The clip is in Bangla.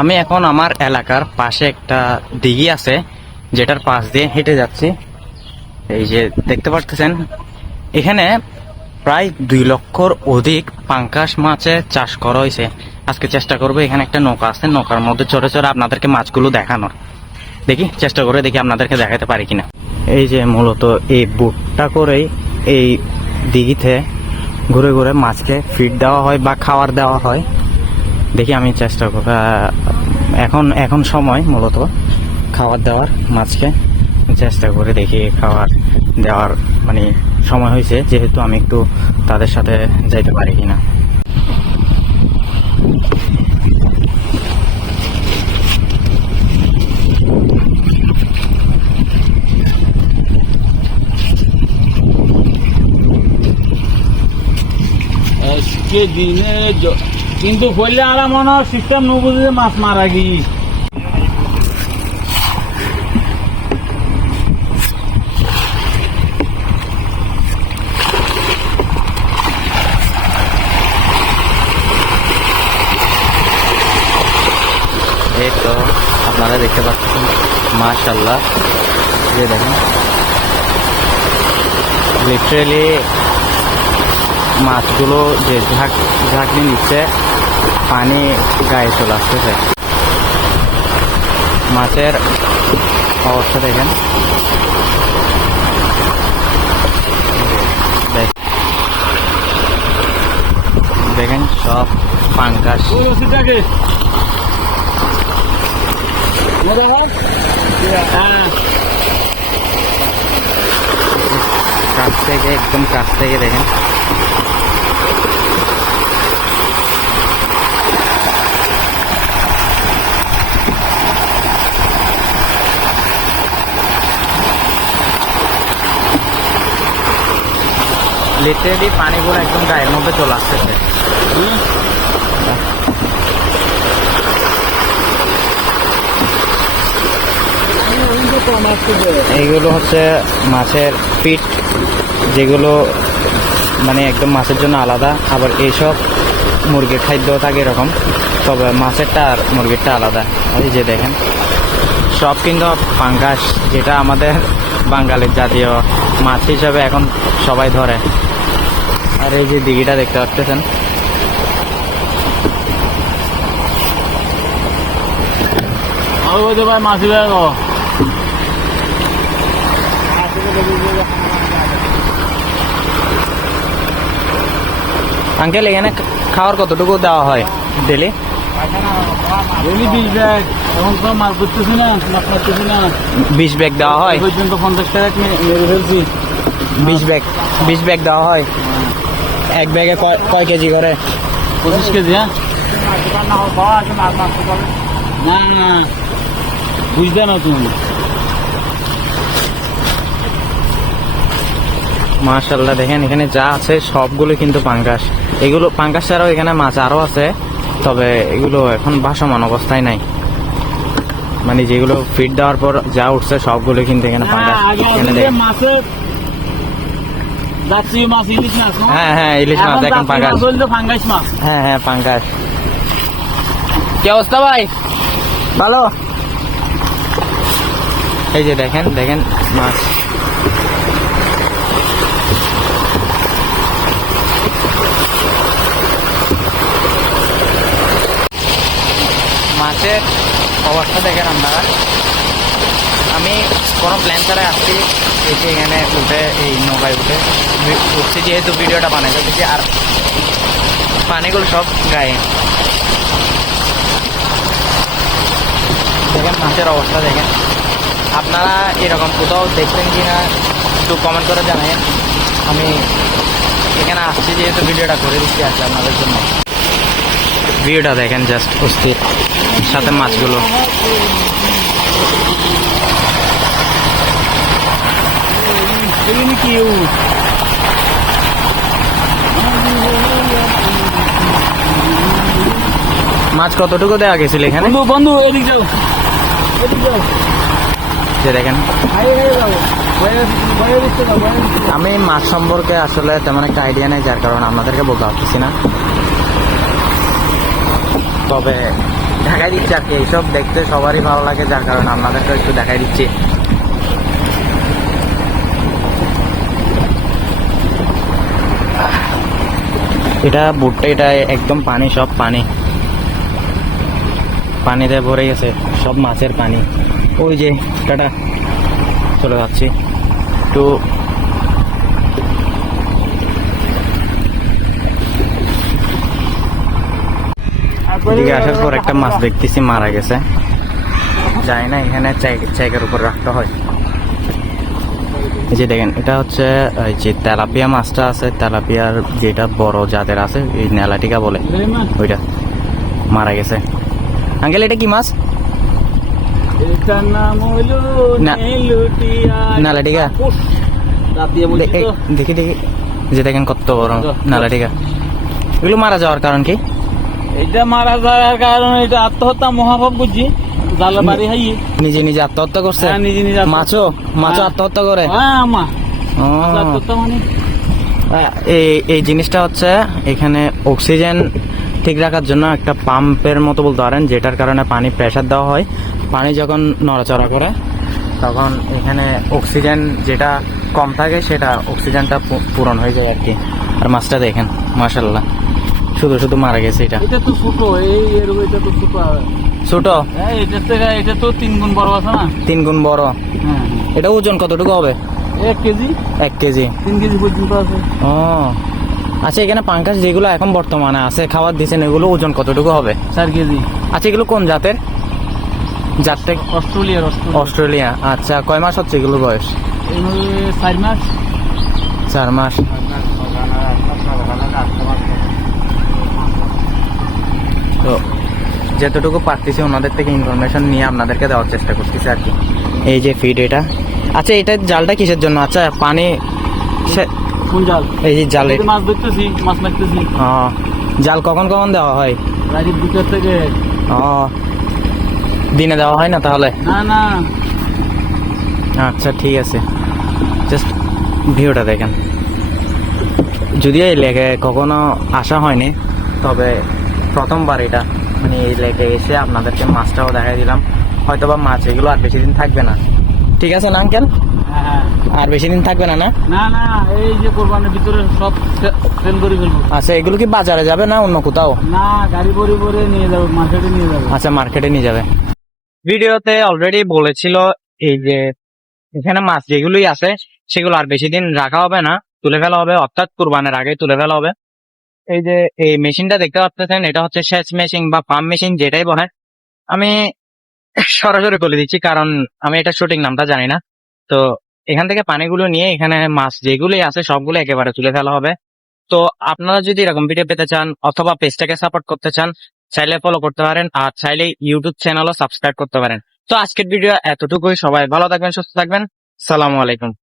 আমি এখন আমার এলাকার পাশে একটা দিঘি আছে, যেটার পাশ দিয়ে হেঁটে যাচ্ছি। এই যে দেখতে পারতেছেন, এখানে প্রায় দুই লক্ষর অধিক পাঙ্কাশ মাছে চাষ করা হয়েছে। আজকে চেষ্টা করব, এখানে একটা নৌকা আছে, নৌকার মধ্যে চড়ে চড়ে আপনাদেরকে মাছগুলো দেখানোর। দেখি, চেষ্টা করে দেখি আপনাদেরকে দেখাতে পারি কিনা। এই যে মূলত এই বুটটা করেই এই দিঘিতে ঘুরে ঘুরে মাছকে ফিড দেওয়া হয় বা খাবার দেওয়া হয়। দেখি আমি চেষ্টা করব। এখন এখন সময় মূলত খাবার দেওয়ার মাছকে চেষ্টা করে দেখি খাবার দেওয়ার মানে সময় হয়েছে, যেহেতু আমি একটু তাদের সাথে যাইতে পারি কিনা। আজকে দিনে কিন্তু হইলে আর মনে সিস্টেম নু বুঝে মাছ মারা গি এই তো, আপনারা দেখতে পাচ্ছেন মাশাল্লাহ যে দেখেন। লিটারেলি মাছগুলো যে ঝাঁক ঝাঁকনি নিচ্ছে পানি গায়ে চলে আসতেছে। মাছের অবস্থা দেখেন। দেখ- দেখেন সব পাঙ্কাশ কাছ থেকে, একদম কাছ থেকে দেখেন। লিটারেলি পানিগুলো একদম গায়ের মধ্যে চলে আসতেছে। এইগুলো হচ্ছে মাছের পিঠ, যেগুলো মানে একদম মাছের জন্য আলাদা। আবার এইসব মুরগির খাদ্য থাকে এরকম, তবে মাছেরটা আর মুরগিরটা আলাদা। এই যে দেখেন, সব কিন্তু পাঙ্গাস, যেটা আমাদের বাঙালির জাতীয় মাছ হিসাবে এখন সবাই ধরে। আর এই যে দিঘিটা দেখতে পাচ্ছেন। ভাই মাছি ভাই আঙ্কেল এখানে খাওয়ার কতটুকু দেওয়া হয় ডেলি? ডেলি বিশ ব্যাগ। এখন তো মাছ করতেছি না মাছ না। বিশ ব্যাগ দেওয়া হয়? পর্যন্ত পঞ্চাশ টাকা মেরে ফেলছি। বিশ ব্যাগ বিশ ব্যাগ দেওয়া হয়। এক ব্যাগে কয় কেজি করে? পঁচিশ কেজি হ্যাঁ? না না বুঝতে না তুমি। মাশাল্লাহ দেখেন এখানে যা আছে সবগুলো কিন্তু পাঙ্গাস। এগুলো পাঙ্গাস ছাড়াও এখানে মাছ আরও আছে তবে এগুলো এখন ভাসমান অবস্থায় নাই। মানে যেগুলো ফিট দেওয়ার পর যা উঠছে সবগুলো কিন্তু এখানে হ্যাঁ, এখানে দেখেন। মাছে মাছ ইলিশ মাছ হ্যাঁ? হ্যাঁ ইলিশ মাছ এখন দেখেন পাঙ্গাস। মাছ হইল ফাঙ্গাস মাছ। হ্যাঁ হ্যাঁ পাঙ্গাস। কি অবস্থা ভাই? ভালো। এই যে দেখেন দেখেন মাছ। মাছের অবস্থা দেখেন আপনারা। আমি কোনো প্ল্যান ছাড়াই আসছি। এসে এখানে উঠে এই নৌকায় উঠে। উঠছি যেহেতু ভিডিওটা বানাইতে দেখি আর পানিগুলো সব গায়ে। দেখেন মাছের অবস্থা, দেখেন। আপনারা এরকম কোথাও দেখবেন কি না একটু কমেন্ট করে জানাবেন আমি এখানে আসছি যেহেতু ভিডিওটা করে দিচ্ছি আছে আপনাদের জন্য। ভিডিওটা দেখেন জাস্ট অস্থির। সাথে মাছগুলো। মাছ কতটুকু দেওয়া গেছিল এখানে? বন্ধু বন্ধু এদিক যাও। এদিক যাও। যে দেখেন। আমি মাছ সম্পর্কে আসলে তেমন একটা আইডিয়া নেই যার কারণে আপনাদেরকে বলতে পারতেছি না। তবে দেখাই দিচ্ছি আর কি এইসব দেখতে সবারই ভালো লাগে যার কারণে আপনাদেরকে একটু দেখাই দিচ্ছি। এটা বুটটা এটা একদম পানি সব পানি। পানিতে ভরে গেছে সব মাছের পানি। ওই যে টাটা। চলে যাচ্ছি। একটু এদিকে আসার পর একটা মাছ দেখতেছি মারা গেছে। যায় না এখানে জায়গার উপর রাখতে হয়। এই যে দেখেন এটা হচ্ছে এই যে তেলাপিয়া মাছটা আছে তেলাপিয়ার যেটা বড় জাতের আছে এই নেলাটিকা বলে ওইটা মারা গেছে। আঙ্কেল এটা কি মাছ? নালাটিকা? দেখি দেখি। যে দেখেন কত বড়। নালাটিকা। এগুলো মারা যাওয়ার কারণ কি? এটা মারা যাওয়ার কারণে এটা আত্মহত্যা মহাভাব বুঝছি জাল বাড়ি হাই নিজে নিজে আত্মহত্যা করছে? হ্যাঁ, নিজে নিজে মাছও? মাছও হ্যাঁ। আত্মহত্যা করে? হ্যাঁ আত্মহত্যা মানে। এই এই জিনিসটা হচ্ছে এখানে অক্সিজেন ঠিক রাখার জন্য একটা পাম্পের মতো বলতে পারেন যেটার কারণে পানি প্রেসার দেওয়া হয়। পানি যখন নড়াচড়া করে তখন এখানে অক্সিজেন যেটা কম থাকে সেটা অক্সিজেনটা পূরণ হয়ে যায় আর কি। আর মাছটা দেখেন মাশাল্লাহ শুধু শুধু মারা গেছে এটা। এটা তো ছোট এই এর এটা তো ছোট ছোট? হ্যাঁ এটা থেকে এটা তো তিন গুণ বড় আছে না? তিন গুণ বড়। হ্যাঁ এটা ওজন কতটুকু হবে? এক কেজি। এক কেজি। তিন কেজি পর্যন্ত আছে। ও। আচ্ছা এখানে পাঙ্কাশ যেগুলো এখন বর্তমানে আছে খাবার দিচ্ছেন এগুলো ওজন কতটুকু হবে? চার কেজি। আচ্ছা এগুলো কোন জাতের? জাত থেকে অস্ট্রেলিয়ার অস্ট্রেলিয়া। অস্ট্রেলিয়া। আচ্ছা কয় মাস হচ্ছে এগুলো বয়স? চার মাস। চার মাস। তো যতটুকু পারতেছি ওনাদের থেকে ইনফরমেশন নিয়ে আপনাদেরকে দেওয়ার চেষ্টা করতেছি আর কি। এই যে ফিড এটা। আচ্ছা এটা জালটা কিসের জন্য? আচ্ছা পানি সে- কোন জাল? এই যে জাল মাছ দেখতেছি মাছ মারতেছি জাল কখন কখন দেওয়া হয়? রাতের দুটার থেকে। ও দিনে দেওয়া হয় না তাহলে? না না। আচ্ছা ঠিক আছে। জাস্ট ভিউটা দেখেন। যদিও এই লেগে কখনো আসা হয়নি তবে প্রথমবার এটা মানে এই লেকে এসে আপনাদেরকে মাছটাও দেখাই দিলাম। হয়তো বা মাছ এগুলো আর বেশি দিন থাকবে না। ঠিক আছে না আঙ্কেল? হ্যাঁ। আর বেশি দিন থাকবে না না? না না এই যে কোরবানির ভিতরে সব ট্রেন করে ফেলব। আচ্ছা এগুলো কি বাজারে যাবে না অন্য কোথাও? না গাড়ি ভরে ভরে নিয়ে যাব মার্কেটে নিয়ে যাব। আচ্ছা মার্কেটে নিয়ে যাবে। ভিডিওতে অলরেডি বলেছিল এই যে এখানে মাছ যেগুলোই আছে সেগুলো আর বেশি দিন রাখা হবে না তুলে ফেলা হবে। অর্থাৎ কুরবানের আগে তুলে ফেলা হবে। এই যে, এই মেশিনটা দেখতে পাচ্ছেন, এটা হচ্ছে সেচ মেশিন বা পাম্প মেশিন যেটাই বলে আমি সরাসরি বলে দিচ্ছি, কারণ আমি এটা শুটিং নামটা জানি না। তো, এখান থেকে পানিগুলো নিয়ে এখানে মাছ যেগুলোই আছে, সবগুলো একেবারে তুলে ফেলা হবে। তো, আপনারা যদি এরকম ভিডিও পেতে চান, অথবা পেজটাকে সাপোর্ট করতে চান, চাইলে ফলো করতে পারেন, আর চাইলে ইউটিউব চ্যানেলও সাবস্ক্রাইব করতে পারেন। তো, আজকের ভিডিও এতটুকুই। সবাই ভালো থাকবেন, সুস্থ থাকবেন। সালামু আলাইকুম।